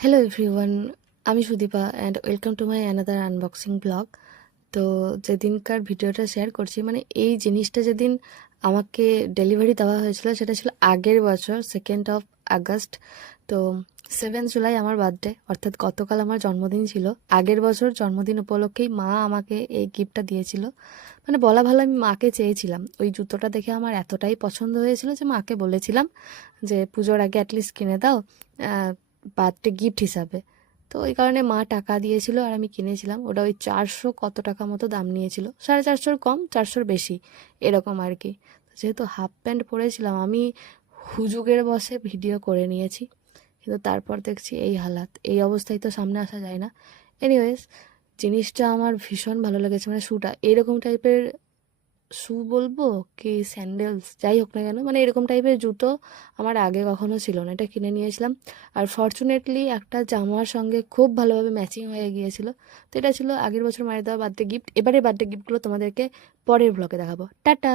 Hello everyone, আমি Sudipa and welcome to my another unboxing blog. তো যেদিনকার ভিডিওটা শেয়ার করছি, মানে এই জিনিসটা যেদিন আমাকে ডেলিভারি দেওয়া হয়েছিল সেটা ছিল আগের বছর 2 আগস্ট। তো 7 জুলাই আমার বার্থডে, অর্থাৎ গতকাল আমার জন্মদিন ছিল। আগের বছর জন্মদিন উপলক্ষেই মা আমাকে এই গিফটটা দিয়েছিল। মানে বলা ভালো, আমি মাকে চেয়েছিলাম। ওই জুতোটা দেখে আমার এতটাই পছন্দ হয়েছিল যে মাকে বলেছিলাম যে পুজোর আগে অ্যাটলিস্ট কিনে দাও বার্থডে গিফট হিসাবে। তো ওই কারণে মা টাকা দিয়েছিল আর আমি কিনেছিলাম। ওটা ওই 400 কত টাকা মতো দাম নিয়েছিল, 450 কম, 400 বেশি, এরকম আর কি। যেহেতু হাফ প্যান্ট পরেছিলাম, আমি হুজুগের বসে ভিডিও করে নিয়েছি, কিন্তু তারপর দেখছি এই হালাত, এই অবস্থায় তো সামনে আসা যায় না। এনিওয়েজ, জিনিসটা আমার ভীষণ ভালো লেগেছে। মানে শ্যুটা এরকম টাইপের শু বলবো কি স্যান্ডেলস, যাই হোক না কেন, মানে এরকম টাইপের জুতো আমার আগে কখনো ছিল না। এটা কিনে নিয়েছিলাম আর ফর্চুনেটলি একটা জামার সঙ্গে খুব ভালোভাবে ম্যাচিং হয়ে গিয়েছিল। তো এটা ছিল আগের বছর মায়ের দেওয়া বার্থডে গিফট। এবারে বার্থডে গিফটগুলো তোমাদেরকে পরের ব্লগে দেখাবো। টাটা।